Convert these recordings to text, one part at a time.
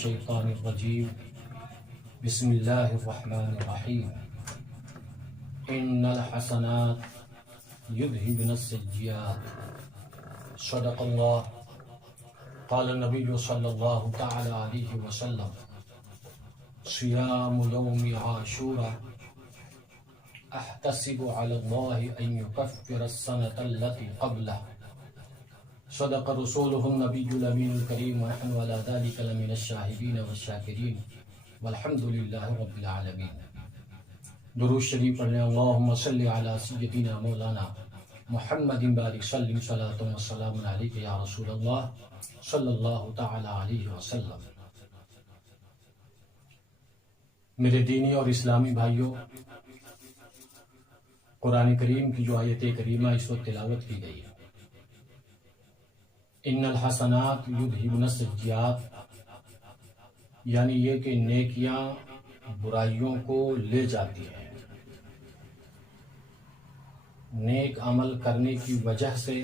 الشیطان الرجیم بسم اللہ الرحمن الرحیم ان الحسنات یذہبن السیئات صدق اللہ قال النبی صلی اللہ تعالی علیہ وسلم صیام یوم عاشوراء احتسب علی اللہ ان یکفر السنة التي قبلہ صدق رسوله النبی الامین الکریم ونحن علی ذلک لمن الشاہدین والشاکرین والحمد للہ رب العالمین۔ درود شریف پڑھنے اللہم صلی علی سیدنا مولانا محمد بارک سلم صلاۃ و سلام علیک یا رسول اللہ صلی اللہ تعالی علیہ وسلم۔ میرے دینی اور اسلامی بھائیوں، قرآن کریم کی جو آیت کریمہ اس وقت تلاوت کی گئی ہے، ان الحسنات یذہبن السیئات، یعنی یہ کہ نیکیاں برائیوں کو لے جاتی ہیں۔ نیک عمل کرنے کی وجہ سے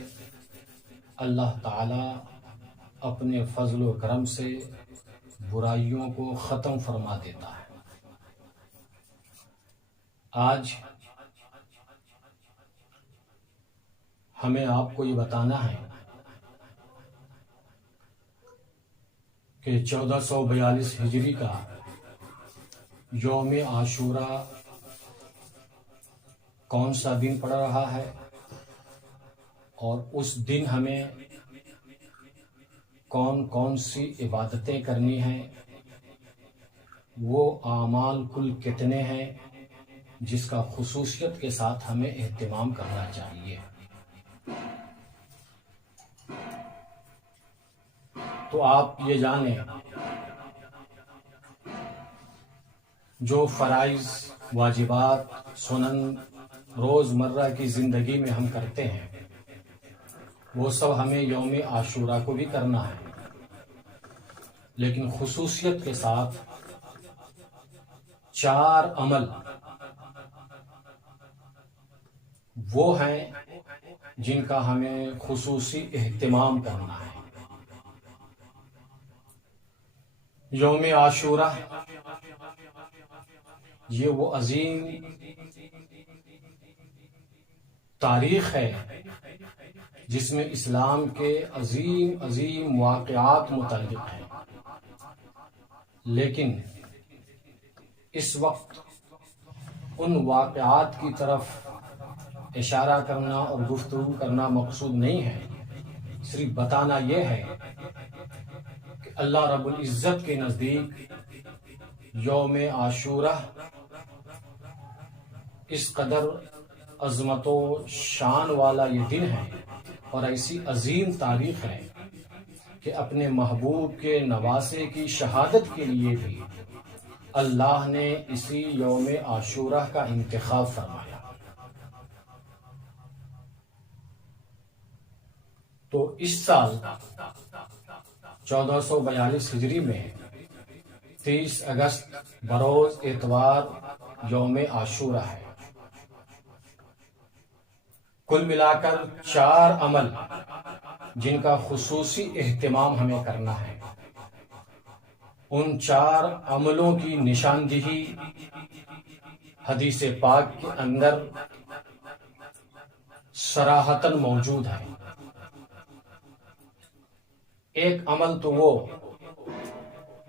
اللہ تعالی اپنے فضل و کرم سے برائیوں کو ختم فرما دیتا ہے۔ آج ہمیں آپ کو یہ بتانا ہے کہ 1442 ہجری کا یوم عاشوراء کون سا دن پڑ رہا ہے، اور اس دن ہمیں کون کون سی عبادتیں کرنی ہیں، وہ اعمال کل کتنے ہیں جس کا خصوصیت کے ساتھ ہمیں اہتمام کرنا چاہیے۔ تو آپ یہ جانیں، جو فرائض، واجبات، سنن روز مرہ کی زندگی میں ہم کرتے ہیں، وہ سب ہمیں یوم عاشوراء کو بھی کرنا ہے، لیکن خصوصیت کے ساتھ 4 عمل وہ ہیں جن کا ہمیں خصوصی اہتمام کرنا ہے۔ یوم عاشوراء یہ وہ عظیم تاریخ ہے جس میں اسلام کے عظیم عظیم واقعات متعلق ہیں، لیکن اس وقت ان واقعات کی طرف اشارہ کرنا اور گفتگو کرنا مقصود نہیں ہے، صرف بتانا یہ ہے کہ اللہ رب العزت کے نزدیک یوم عاشوراء اس قدر عظمت و شان والا یہ دن ہے اور ایسی عظیم تاریخ ہے کہ اپنے محبوب کے نواسے کی شہادت کے لیے بھی اللہ نے اسی یوم عاشوراء کا انتخاب فرمایا۔ تو اس سال 1442 ہجری میں 30 اگست بروز اتوار یوم عاشوراء ہے۔ کل ملا کر 4 عمل جن کا خصوصی اہتمام ہمیں کرنا ہے، ان 4 عملوں کی نشاندہی حدیث پاک کے اندر صراحتاً موجود ہے۔ ایک عمل تو وہ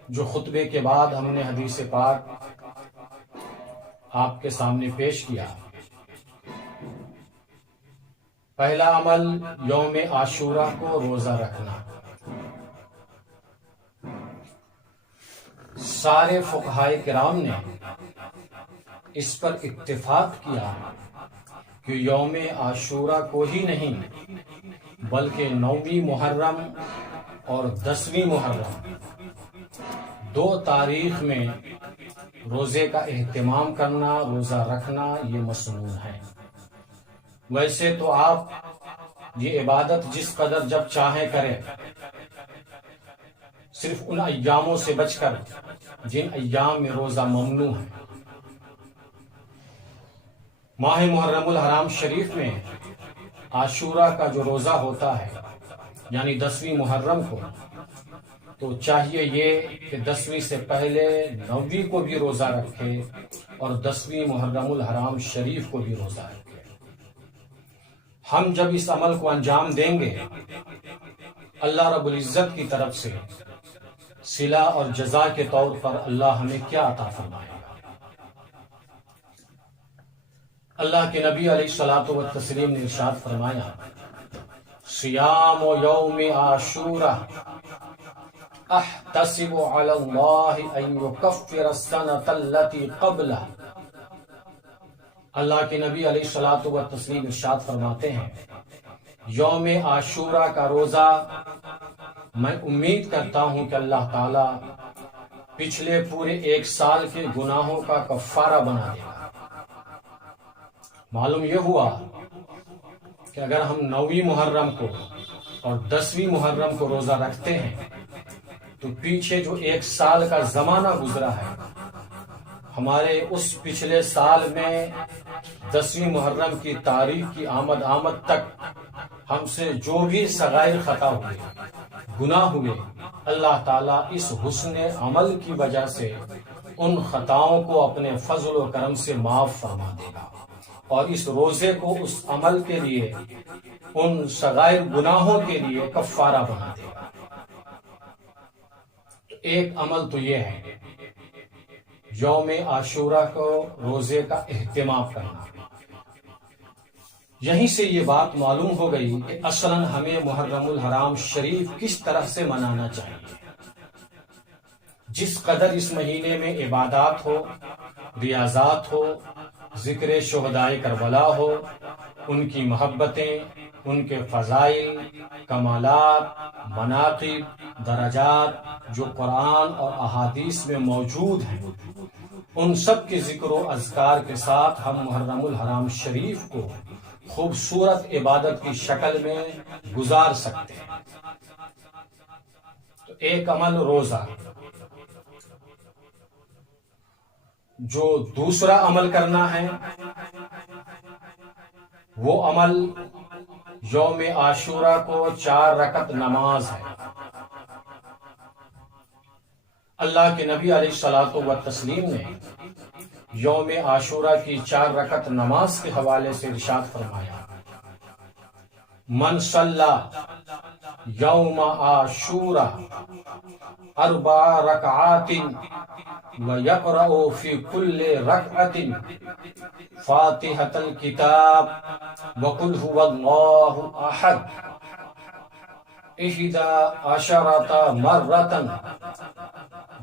جو خطبے کے بعد ہم نے حدیث پاک آپ کے سامنے پیش کیا۔ پہلا عمل یوم عاشوراء کو روزہ رکھنا۔ سارے فقہائے کرام نے اس پر اتفاق کیا کہ یوم عاشوراء کو ہی نہیں بلکہ 9ویں محرم اور 10ویں محرم 2 تاریخ میں روزے کا اہتمام کرنا، روزہ رکھنا یہ مسنون ہے۔ ویسے تو آپ یہ عبادت جس قدر جب چاہیں کریں، صرف ان ایاموں سے بچ کر جن ایام میں روزہ ممنوع ہے۔ ماہ محرم الحرام شریف میں عاشوراء کا جو روزہ ہوتا ہے، یعنی 10ویں محرم کو، تو چاہیے یہ کہ 10ویں سے پہلے 9ویں کو بھی روزہ رکھے اور 10ویں محرم الحرام شریف کو بھی روزہ رکھے۔ ہم جب اس عمل کو انجام دیں گے، اللہ رب العزت کی طرف سے صلہ اور جزا کے طور پر اللہ ہمیں کیا عطا فرمائے گا؟ اللہ کے نبی علیہ الصلوۃ والتسلیم نے ارشاد فرمایا، صیام یوم عاشورہ احتسب علی اللہ ان یکفر السنۃ التي قبلہ۔ اللہ کے نبی علیہ الصلوۃ والتسلیم ارشاد فرماتے ہیں، یوم عاشورہ کا روزہ میں امید کرتا ہوں کہ اللہ تعالیٰ پچھلے پورے 1 سال کے گناہوں کا کفارہ بنا دے گا۔ معلوم یہ ہوا کہ اگر ہم 9ویں محرم کو اور 10ویں محرم کو روزہ رکھتے ہیں تو پیچھے جو 1 سال کا زمانہ گزرا ہے، ہمارے اس پچھلے سال میں 10ویں محرم کی تاریخ کی آمد تک ہم سے جو بھی صغائر خطا ہوئے، گناہ ہوئے، اللہ تعالیٰ اس حسن عمل کی وجہ سے ان خطاؤں کو اپنے فضل و کرم سے معاف فرما دے گا، اور اس روزے کو اس عمل کے لیے، ان صغائر گناہوں کے لیے کفارہ بنا دے گا۔ ایک عمل تو یہ ہے یوم عاشورہ کو روزے کا اہتمام کرنا۔ یہیں سے یہ بات معلوم ہو گئی کہ اصلاً ہمیں محرم الحرام شریف کس طرح سے منانا چاہیے۔ جس قدر اس مہینے میں عبادات ہو، ریاضات ہو، ذکر شہدائے کربلا ہو، ان کی محبتیں، ان کے فضائل، کمالات، مناقب، درجات جو قرآن اور احادیث میں موجود ہیں، ان سب کے ذکر و اذکار کے ساتھ ہم محرم الحرام شریف کو خوبصورت عبادت کی شکل میں گزار سکتے ہیں۔ تو ایک عمل روزہ، جو دوسرا عمل کرنا ہے وہ عمل یوم عاشورہ کو 4 رکعت نماز ہے۔ اللہ کے نبی علیہ الصلوۃ والتسلیم نے یوم عاشورہ کی 4 رکعت نماز کے حوالے سے ارشاد فرمایا، من صلی یوم عاشورہ 4 رکعات ویقرأ فی کل رکعت فاتحۃ الکتاب وقل هو اللہ احد 11 مرۃ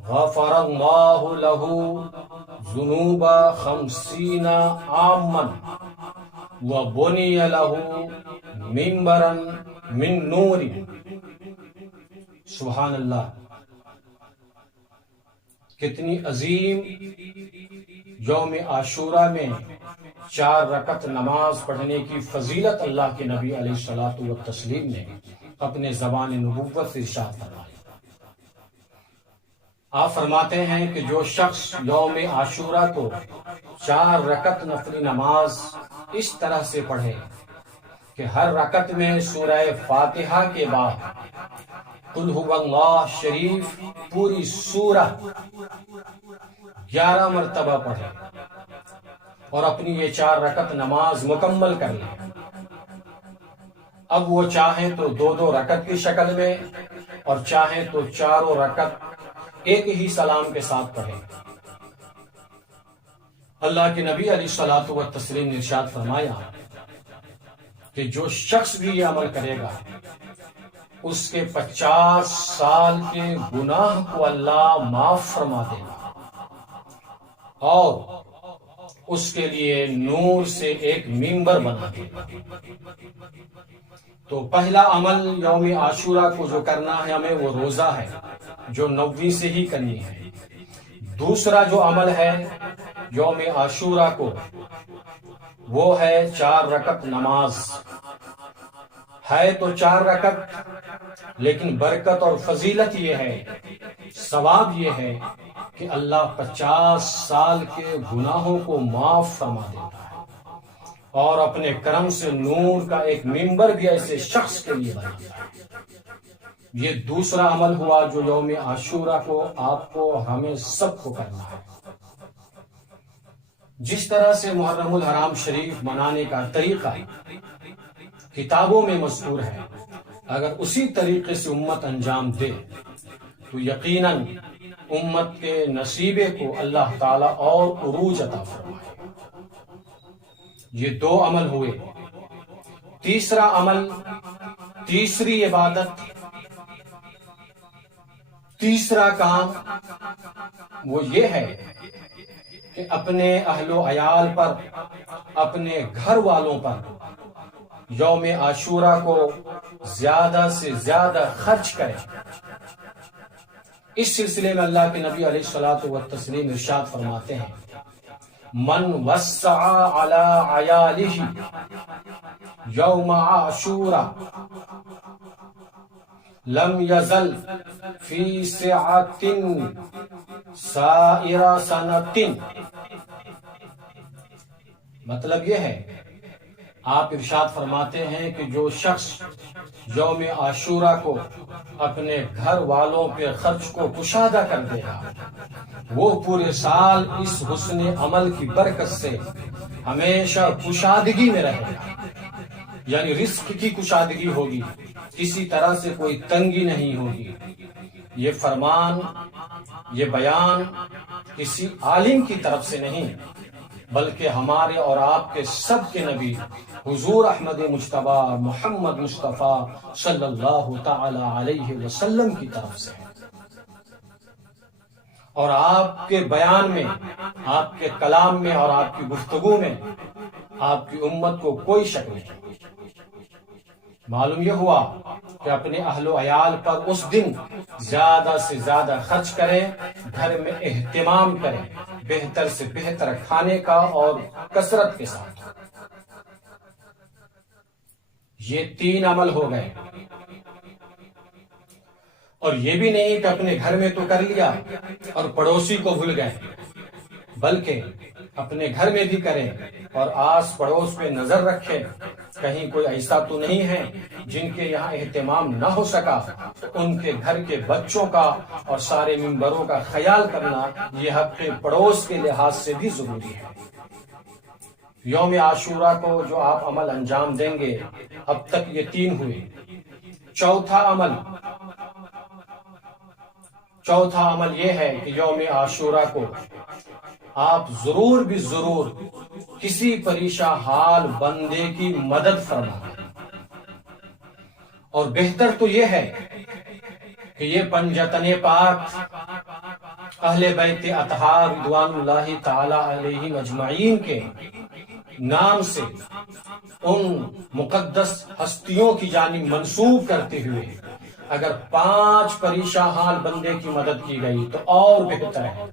غفر اللہ له ذنوب 50 عاما وبنی له منبرا من نور۔ سبحان اللہ، کتنی عظیم یوم عاشورہ میں 4 رکعت نماز پڑھنے کی فضیلت اللہ کے نبی علیہ الصلوۃ والتسلیم نے اپنے زبان نبوت سے ارشاد فرمایا۔ آپ فرماتے ہیں کہ جو شخص یوم عاشورہ کو 4 رکعت نفلی نماز اس طرح سے پڑھے کہ ہر رکعت میں سورہ فاتحہ کے بعد قل هو اللہ شریف پوری سورہ 11 مرتبہ پڑھے اور اپنی یہ 4 رکعت نماز مکمل کر لے، اب وہ چاہیں تو 2 رکعت کی شکل میں اور چاہیں تو 4 رکعت ایک ہی سلام کے ساتھ پڑھے۔ اللہ کے نبی علیہ الصلوۃ والتسلیم نے ارشاد فرمایا کہ جو شخص بھی یہ عمل کرے گا اس کے 50 سال کے گناہ کو اللہ معاف فرما دے گا اور اس کے لیے نور سے ایک منبر بنا دے گا۔ تو پہلا عمل یوم عاشورہ کو جو کرنا ہے ہمیں وہ روزہ ہے، جو 9ویں سے ہی کرنی ہے۔ دوسرا جو عمل ہے یوم عاشورہ کو وہ ہے 4 رکعت نماز۔ ہے تو 4 رکعت، لیکن برکت اور فضیلت یہ ہے، ثواب یہ ہے کہ اللہ 50 سال کے گناہوں کو معاف فرما دیتا ہے اور اپنے کرم سے نور کا ایک منبر بھی ایسے شخص کے لیے بناتا ہے یہ دوسرا عمل ہوا جو یوم عاشورہ کو آپ کو ہمیں سب کو کرنا ہے۔ جس طرح سے محرم الحرام شریف منانے کا طریقہ کتابوں میں مذکور ہے، اگر اسی طریقے سے امت انجام دے تو یقیناً امت کے نصیبے کو اللہ تعالیٰ اور عروج عطا فرمائے۔ یہ دو عمل ہوئے۔ تیسرا عمل، تیسری عبادت، تیسرا کام وہ یہ ہے کہ اپنے اہل و عیال پر، اپنے گھر والوں پر یوم عاشورہ کو زیادہ سے زیادہ خرچ کریں۔ اس سلسلے میں اللہ کے نبی علیہ الصلوۃ والتسلیم ارشاد فرماتے ہیں، من وسع علی عیالہ یوم عاشورہ لم یزل فی سعۃ سائر سنۃ۔ مطلب یہ ہے، آپ ارشاد فرماتے ہیں کہ جو شخص یوم عاشورہ کو اپنے گھر والوں پہ خرچ کو کشادہ کر دے گا، وہ پورے سال اس حسن عمل کی برکت سے ہمیشہ کشادگی میں رہے گا، یعنی رزق کی کشادگی ہوگی، کسی طرح سے کوئی تنگی نہیں ہوگی۔ یہ فرمان، یہ بیان کسی عالم کی طرف سے نہیں، بلکہ ہمارے اور آپ کے سب کے نبی حضور احمد مجتبی محمد مصطفیٰ صلی اللہ تعالی علیہ وسلم کی طرف سے ہے۔ اور آپ کے بیان میں، آپ کے کلام میں اور آپ کی گفتگو میں آپ کی امت کو کوئی شک نہیں۔ معلوم یہ ہوا کہ اپنے اہل و عیال پر اس دن زیادہ سے زیادہ خرچ کریں، گھر میں اہتمام کریں، بہتر سے بہتر کھانے کا اور کثرت کے ساتھ۔ یہ 3 عمل ہو گئے، اور یہ بھی نہیں کہ اپنے گھر میں تو کر لیا اور پڑوسی کو بھول گئے، بلکہ اپنے گھر میں بھی کریں اور آس پڑوس پہ نظر رکھیں، کہیں کوئی ایسا تو نہیں ہے جن کے یہاں اہتمام نہ ہو سکا، تو ان کے گھر کے بچوں کا اور سارے ممبروں کا خیال کرنا یہ حق پڑوس کے لحاظ سے بھی ضروری ہے۔ یوم عاشورہ کو جو آپ عمل انجام دیں گے، اب تک یہ 3 ہوئے۔ چوتھا عمل یہ ہے کہ یوم عاشورہ کو آپ ضرور بھی ضرور کسی پریشان حال بندے کی مدد فرمائیں، اور بہتر تو یہ ہے کہ یہ پنجتن پاک اہل بیت اطہار رضوان اللہ تعالی علیہم اجمعین کے نام سے ان مقدس ہستیوں کی جانب منسوب کرتے ہوئے اگر 5 پریشان حال بندے کی مدد کی گئی تو اور بہتر ہے،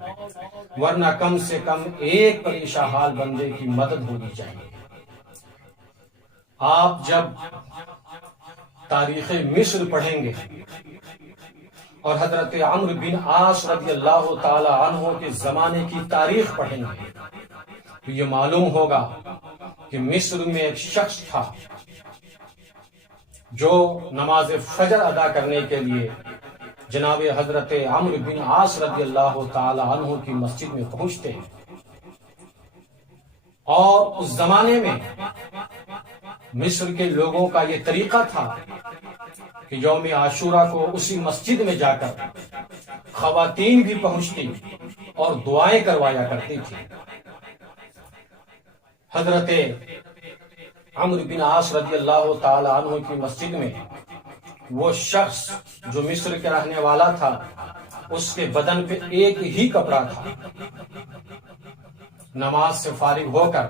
ورنہ کم سے کم 1 پریشان حال بندے کی مدد ہونی چاہیے۔ آپ جب تاریخ مصر پڑھیں گے اور حضرت عمرو بن عاص رضی اللہ تعالی عنہ کے زمانے کی تاریخ پڑھیں گے تو یہ معلوم ہوگا کہ مصر میں ایک شخص تھا جو نماز فجر ادا کرنے کے لیے جناب حضرت عمرو بن عاص رضی اللہ تعالی عنہ کی مسجد میں پہنچتے ہیں، اور اس زمانے میں مصر کے لوگوں کا یہ طریقہ تھا کہ یوم عاشورہ کو اسی مسجد میں جا کر خواتین بھی پہنچتی اور دعائیں کروایا کرتی تھی۔ حضرت عمرو بن عاص رضی اللہ تعالی عنہ کی مسجد میں وہ شخص جو مصر کے رہنے والا تھا، اس کے بدن پہ ایک ہی کپڑا تھا۔ نماز سے فارغ ہو کر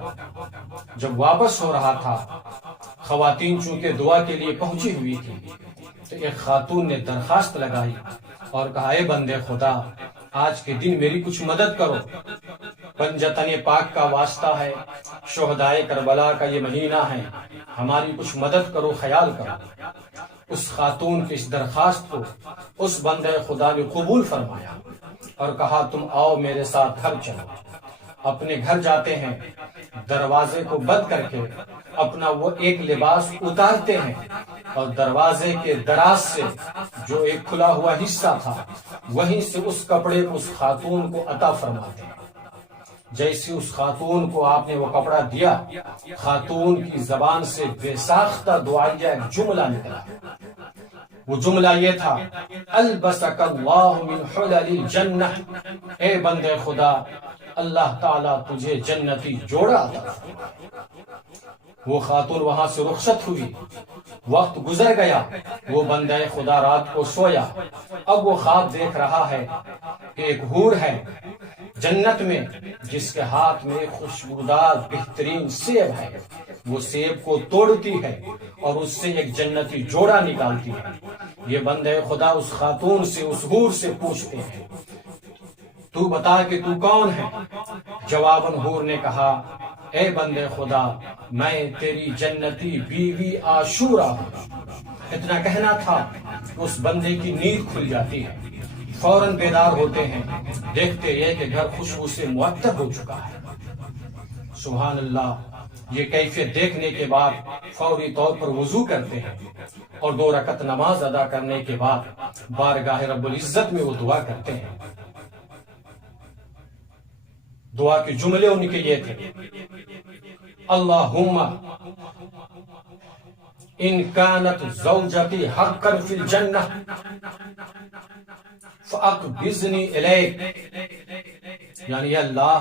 جب واپس ہو رہا تھا، خواتین چونکہ دعا کے لیے پہنچی ہوئی تھی، تو ایک خاتون نے درخواست لگائی اور کہا، اے بندے خدا، آج کے دن میری کچھ مدد کرو، پنجتن پاک کا واسطہ ہے، شہدائے کربلا کا یہ مہینہ ہے، ہماری کچھ مدد کرو، خیال کرو۔ اس خاتون کی اس درخواست کو اس بندے خدا نے قبول فرمایا اور کہا، تم آؤ میرے ساتھ گھر چلو۔ اپنے گھر جاتے ہیں، دروازے کو بند کر کے اپنا وہ ایک لباس اتارتے ہیں اور دروازے کے دراز سے جو ایک کھلا ہوا حصہ تھا وہیں سے اس کپڑے کو اس خاتون کو عطا فرماتے ہیں۔ جیسے اس خاتون کو آپ نے وہ کپڑا دیا، خاتون کی زبان سے بے ساختہ دعائیہ ایک جملہ نکلا۔ وہ جملہ یہ تھا، البسک اللہ من حلل الجنہ، اے بندے خدا اللہ تعالیٰ تجھے جنتی جوڑا عطا فرمائے۔ وہ خاتون وہاں سے رخصت ہوئی، وقت گزر گیا، وہ بندہ خدا رات کو سویا، اب وہ خواب دیکھ رہا ہے کہ ایک حور ہے جنت میں جس کے ہاتھ میں خوشبودار بہترین سیب ہے، وہ سیب کو توڑتی ہے اور اس سے ایک جنتی جوڑا نکالتی ہے۔ یہ بندے خدا اس خاتون سے، اس حور سے پوچھتے ہیں، تو بتا کہ تو کون ہے؟ جواباً حور نے کہا، اے بندے خدا میں تیری جنتی بیوی عاشورہ ہوں۔ اتنا کہنا تھا کہ اس بندے کی نیند کھل جاتی ہے، فوراً بیدار ہوتے ہیں، دیکھتے یہ کہ گھر خوشبو سے معطر ہو چکا ہے۔ سبحان اللہ، یہ کیفیت دیکھنے کے بعد فوری طور پر وضو کرتے ہیں اور 2 رکعت نماز ادا کرنے کے بعد بارگاہ رب العزت میں وہ دعا کرتے ہیں۔ دعا کے جملے ان کے یہ تھے، اللہم ان کانت زوجتی حقا فی الجنہ فاقبضنی الیک، یعنی اللہ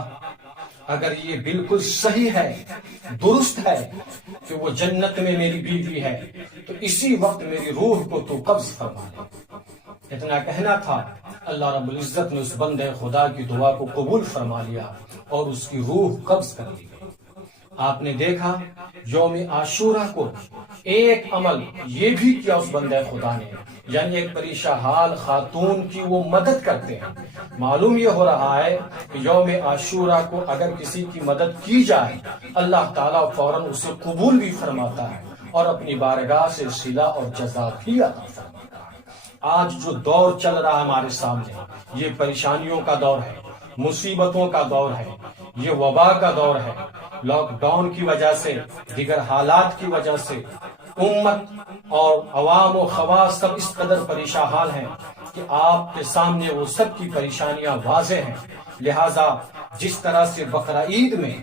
اگر یہ بالکل صحیح ہے، درست ہے کہ وہ جنت میں میری بیوی ہے تو اسی وقت میری روح کو تو قبض فرما لے۔ اتنا کہنا تھا، اللہ رب العزت نے اس بندے خدا کی دعا کو قبول فرما لیا اور اس کی روح قبض کر لی۔ آپ نے دیکھا یوم عاشورہ کو ایک عمل یہ بھی کیا اس بندے خدا نے، یعنی ایک پریشان حال خاتون کی وہ مدد کرتے ہیں۔ معلوم یہ ہو رہا ہے کہ یوم عاشورہ کو اگر کسی کی مدد کی جائے اللہ تعالیٰ فوراً اسے قبول بھی فرماتا ہے اور اپنی بارگاہ سے صلہ اور جزا بھی عطا فرماتا ہے۔ آج جو دور چل رہا ہے ہمارے سامنے، یہ پریشانیوں کا دور ہے، مصیبتوں کا دور ہے، یہ وبا کا دور ہے۔ لاک ڈاؤن کی وجہ سے، دیگر حالات کی وجہ سے امت اور عوام و خواص سب اس قدر پریشان حال ہیں کہ آپ کے سامنے وہ سب کی پریشانیاں واضح ہیں۔ لہٰذا جس طرح سے بقرعید میں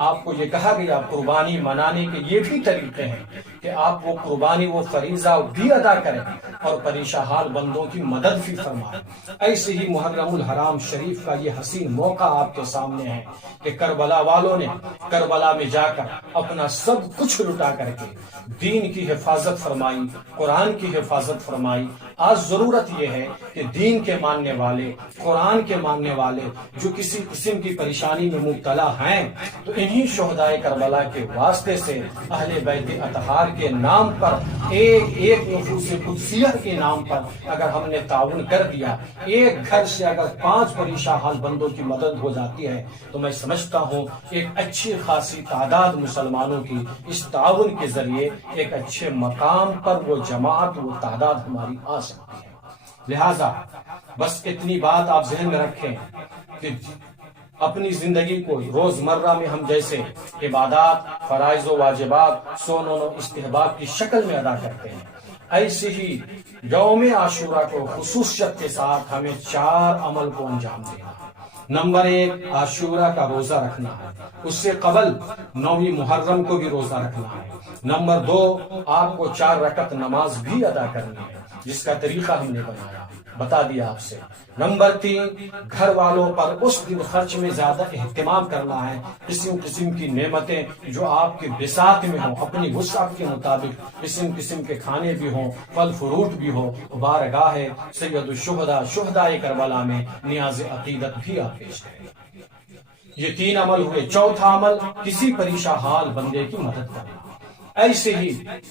آپ کو یہ کہا گیا قربانی منانے کے یہ بھی طریقے ہیں کہ آپ وہ قربانی، وہ فریضہ بھی ادا کریں اور پریشان حال بندوں کی مدد بھی فرمائیں۔ ایسے ہی محرم الحرام شریف کا یہ حسین موقع آپ کے سامنے ہے کہ کربلا والوں نے کربلا میں جا کر اپنا سب کچھ لٹا کر کے دین کی حفاظت فرمائی، قرآن کی حفاظت فرمائی۔ آج ضرورت یہ ہے کہ دین کے ماننے والے، قرآن کے ماننے والے جو کسی قسم کی پریشانی میں مبتلا ہیں تو انہی شہدائے کربلا کے واسطے سے اہل بیت اطہار کے نام پر، ایک نفوس قدسیہ کے نام پر اگر ہم نے تعاون کر دیا، ایک گھر سے اگر 5 پریشان حال بندوں کی مدد ہو جاتی ہے تو میں سمجھتا ہوں ایک اچھی خاصی تعداد مسلمانوں کی اس تعاون کے ذریعے ایک اچھے مقام پر وہ جماعت، وہ تعداد ہماری آ سکتی ہے۔ لہٰذا بس اتنی بات آپ ذہن میں رکھیں کہ اپنی زندگی کو روزمرہ میں ہم جیسے عبادات، فرائض و واجبات، سنن و استحباب کی شکل میں ادا کرتے ہیں، ایسے ہی یوم عاشورہ کو خصوصیت کے ساتھ ہمیں 4 عمل کو انجام دینا ہے۔ نمبر 1 عاشورہ کا روزہ رکھنا ہے، اس سے قبل 9 محرم کو بھی روزہ رکھنا ہے۔ نمبر 2 آپ کو 4 رکعت نماز بھی ادا کرنی ہے، جس کا طریقہ ہم نے بتا دیا آپ سے۔ نمبر 3 گھر والوں پر اس دن خرچ میں زیادہ اہتمام کرنا ہے، قسم قسم کی نعمتیں جو آپ کے بساط میں ہوں، اپنی وسعت کے مطابق قسم قسم کے کھانے بھی ہوں، پھل فروٹ بھی ہو، بارگاہ سید الشہداء شہدائے کربلا میں نیاز عقیدت بھی آپ پیش کریں۔ یہ 3 عمل ہوئے۔ چوتھا عمل کسی پریشان حال بندے کی مدد کرنا۔ ایسے ہی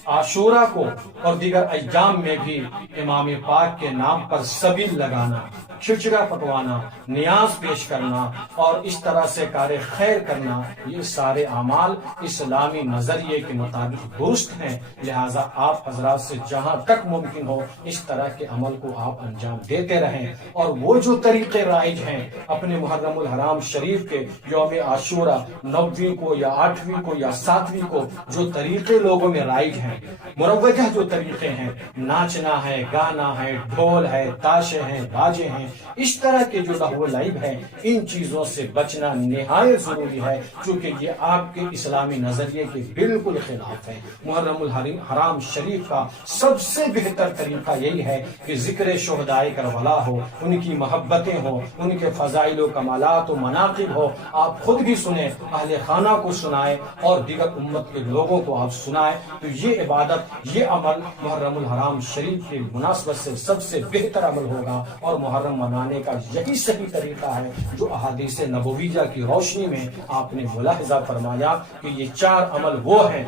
عاشورہ کو اور دیگر ایام میں بھی امام پاک کے نام پر سبیل لگانا، کھچڑا پکوانا، نیاز پیش کرنا اور اس طرح سے کار خیر کرنا، یہ سارے اعمال اسلامی نظریے کے مطابق درست ہیں۔ لہٰذا آپ حضرات سے جہاں تک ممکن ہو اس طرح کے عمل کو آپ انجام دیتے رہیں، اور وہ جو طریقے رائج ہیں اپنے محرم الحرام شریف کے یوم عاشورہ 9ویں کو یا 8ویں کو یا 7ویں کو جو طریقے لوگوں میں رائج ہیں، مروجہ جو طریقے ہیں، ناچنا ہے، گانا ہے، ڈھول ہے، تاشے ہیں، باجے ہیں، اس طرح کے جو لہو و لعب ہیں، ان چیزوں سے بچنا نہایت ضروری ہے، چونکہ یہ آپ کے اسلامی نظریے کے بالکل خلاف ہے۔ محرم الحرام شریف کا سب سے بہتر طریقہ یہی ہے کہ ذکر شہدائے کربلا ہو، ان کی محبتیں ہوں، ان کے فضائل و کمالات و مناقب ہو، آپ خود بھی سنیں، اہل خانہ کو سنائیں اور دیگر امت کے لوگوں کو آپ سنائیں، تو یہ عبادت، یہ عمل محرم الحرام شریف کی مناسبت سے سب سے بہتر عمل ہوگا، اور محرم منانے کا یہی صحیح طریقہ ہے جو احادیث نبویہ کی روشنی میں آپ نے ملاحظہ فرمایا کہ یہ 4 عمل وہ ہیں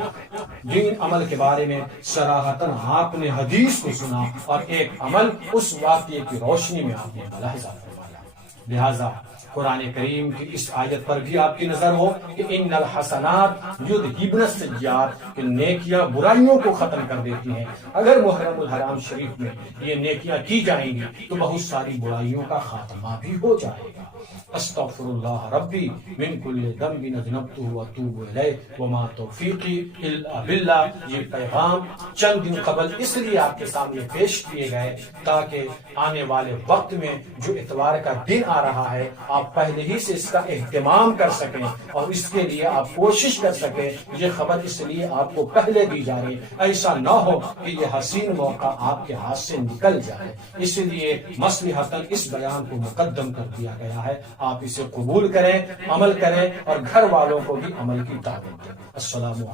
جن عمل کے بارے میں صراحتاً آپ نے حدیث کو سنا، اور ایک عمل اس واقعے کی روشنی میں آپ نے ملاحظہ فرمایا۔ لہذا قرآن کریم کی اس آیت پر بھی آپ کی نظر ہو کہ ان الحسنات یذہبن السیئات، کہ نیکیاں برائیوں کو ختم کر دیتی ہیں۔ اگر محرم الحرام شریف میں یہ نیکیاں کی جائیں گی تو بہت ساری برائیوں کا خاتمہ بھی ہو جائے گا۔ استغفر اللہ ربی من کل ذنب اذنبتہ واتوب الیہ وما توفیقی الا باللہ۔ یہ پیغام چند دن قبل اس لیے آپ کے سامنے پیش کیے گئے تاکہ آنے والے وقت میں جو اتوار کا دن آ رہا ہے آپ پہلے ہی سے اس کا اہتمام کر سکیں، اور اس کے لیے آپ کوشش کر سکیں۔ یہ خبر اس لیے آپ کو پہلے دی جا رہی، ایسا نہ ہو کہ یہ حسین موقع آپ کے ہاتھ سے نکل جائے، اس لیے مصلحتاً اس بیان کو مقدم کر دیا گیا ہے۔ آپ اسے قبول کریں، عمل کریں، اور گھر والوں کو بھی عمل کی دعوت دیں۔ السلام علیکم۔